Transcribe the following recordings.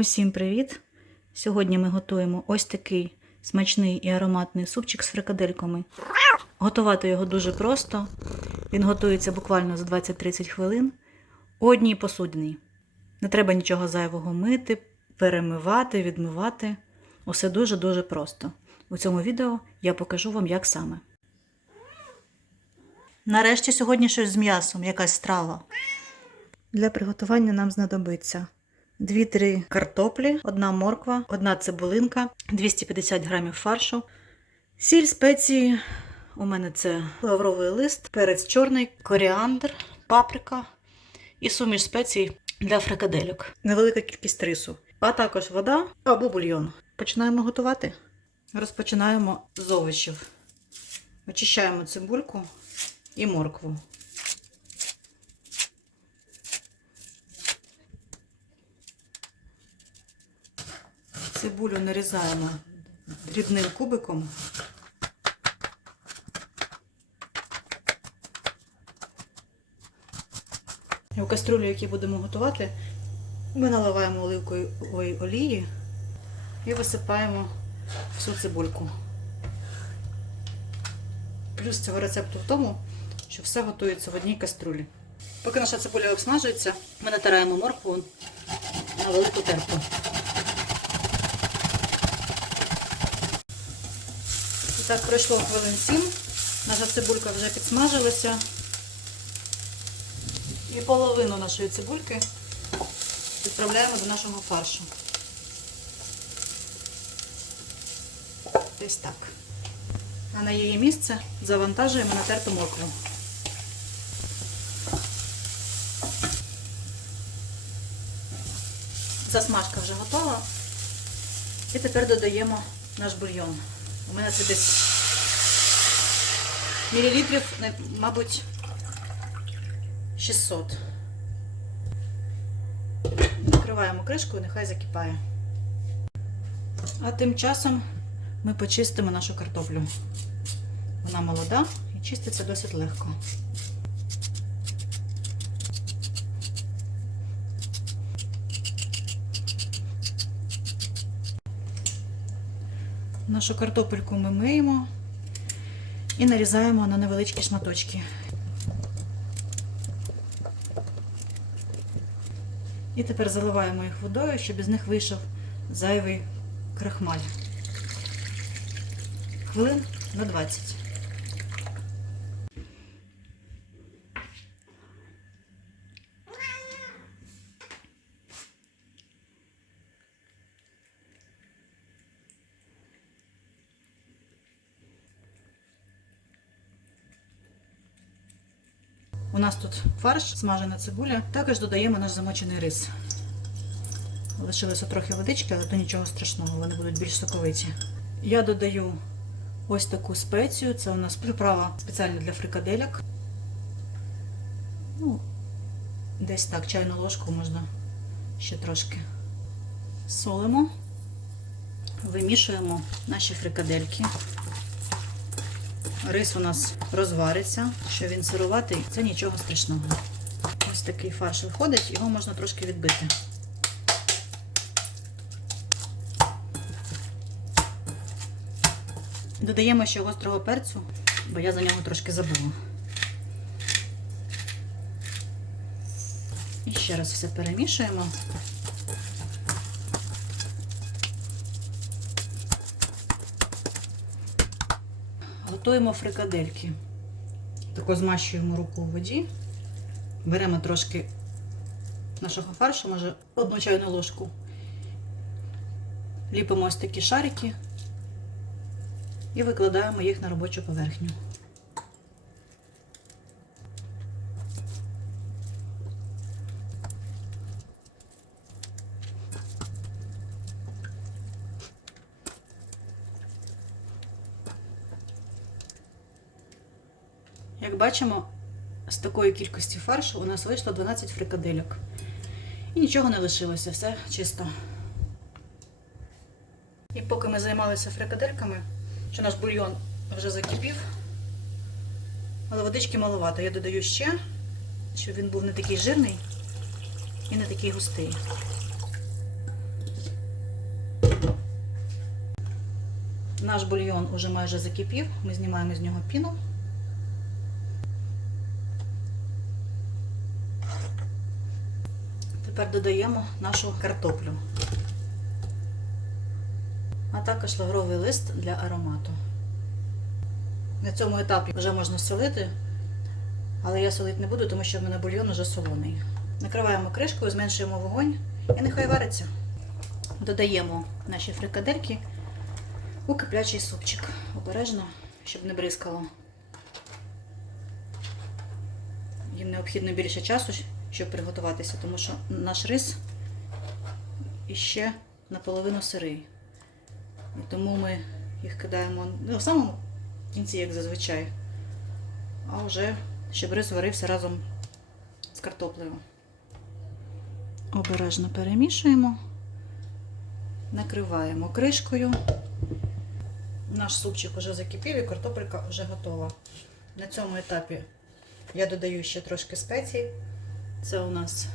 Усім привіт! Сьогодні ми готуємо ось такий смачний і ароматний супчик з фрикадельками. Готувати його дуже просто. Він готується буквально за 20-30 хвилин у одній посудині. Не треба нічого зайвого мити, перемивати, відмивати. Усе дуже-дуже просто. У цьому відео я покажу вам, як саме. Нарешті сьогодні щось з м'ясом, якась страва. Для приготування нам знадобиться 2-3 картоплі, одна морква, одна цибулинка, 250 грамів фаршу, сіль, спеції. У мене це лавровий лист, перець чорний, коріандр, паприка і суміш спецій для фрикадельок. Невелика кількість рису, а також вода або бульйон. Починаємо готувати. Розпочинаємо з овочів. Очищаємо цибульку і моркву. Цибулю нарізаємо дрібним кубиком. У каструлю, яку будемо готувати, ми наливаємо оливкової олії і висипаємо всю цибульку. Плюс цього рецепту в тому, що все готується в одній каструлі. Поки наша цибуля обсмажується, ми натираємо моркву на велику терку. Так пройшло хвилин 7. Наша цибулька вже підсмажилася. І половину нашої цибульки відправляємо до нашого фаршу. Ось так. А на її місце завантажуємо натерту моркву. Засмажка вже готова. І тепер додаємо наш бульйон. У мене це десь мілілітрів, мабуть, 600. Відкриваємо кришку і нехай закипає. А тим часом ми почистимо нашу картоплю. Вона молода і чиститься досить легко. Нашу картопельку ми миємо і нарізаємо на невеличкі шматочки. І тепер заливаємо їх водою, щоб із них вийшов зайвий крахмаль. Хвилин на 20. Нас тут фарш, смажена цибуля. Також додаємо наш замочений рис. Лишилося трохи водички, але то нічого страшного, вони будуть більш соковиті. Я додаю ось таку спецію. Це у нас приправа спеціальна для фрикадельок. Ну, десь так, чайну ложку можна ще трошки солимо, вимішуємо наші фрикадельки. Рис у нас розвариться, що він сируватий, це нічого страшного. Ось такий фарш виходить, його можна трошки відбити. Додаємо ще гострого перцю, бо я за нього трошки забула. І ще раз все перемішуємо. Готуємо фрикадельки. Тако змащуємо руку у воді, беремо трошки нашого фаршу, може одну чайну ложку. Ліпимо ось такі шарики і викладаємо їх на робочу поверхню. Як бачимо, з такої кількості фаршу у нас вийшло 12 фрикадельок. І нічого не лишилося, все чисто. І поки ми займалися фрикадельками, що наш бульйон вже закипів, але водички маловато. Я додаю ще, щоб він був не такий жирний і не такий густий. Наш бульйон уже майже закипів, ми знімаємо з нього піну. Тепер додаємо нашу картоплю, а також лавровий лист для аромату. На цьому етапі вже можна солити, але я солити не буду, тому що в мене бульйон уже солоний. Накриваємо кришкою, зменшуємо вогонь і нехай вариться. Додаємо наші фрикадельки у киплячий супчик. Обережно, щоб не бризкало. Їм необхідно більше часу, щоб приготуватися, тому що наш рис іще наполовину сирий. І тому ми їх кидаємо не в самому кінці, як зазвичай, а вже щоб рис варився разом з картоплею. Обережно перемішуємо, накриваємо кришкою. Наш супчик вже закипів і картопелька вже готова. На цьому етапі я додаю ще трошки спецій. Це у нас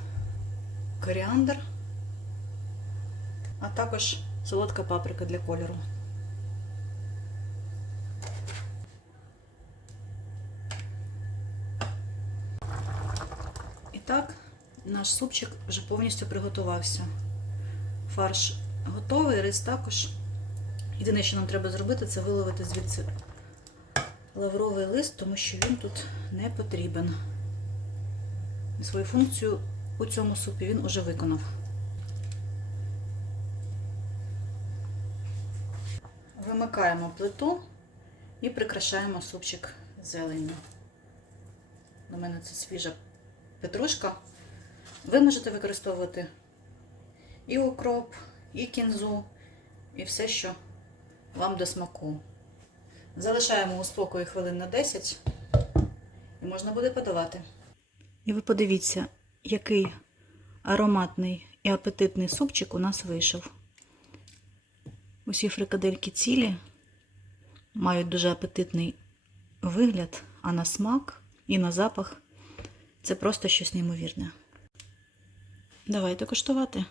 коріандр, а також солодка паприка для кольору. І так, наш супчик вже повністю приготувався. Фарш готовий, рис також. Єдине, що нам треба зробити, це виловити звідси лавровий лист, тому що він тут не потрібен. Свою функцію у цьому супі він уже виконав. Вимикаємо плиту і прикрашаємо супчик зеленню. У мене це свіжа петрушка. Ви можете використовувати і укроп, і кінзу, і все, що вам до смаку. Залишаємо у спокої хвилин на 10 і можна буде подавати. І ви подивіться, який ароматний і апетитний супчик у нас вийшов. Усі фрикадельки цілі, мають дуже апетитний вигляд, а на смак і на запах це просто щось неймовірне. Давайте коштувати.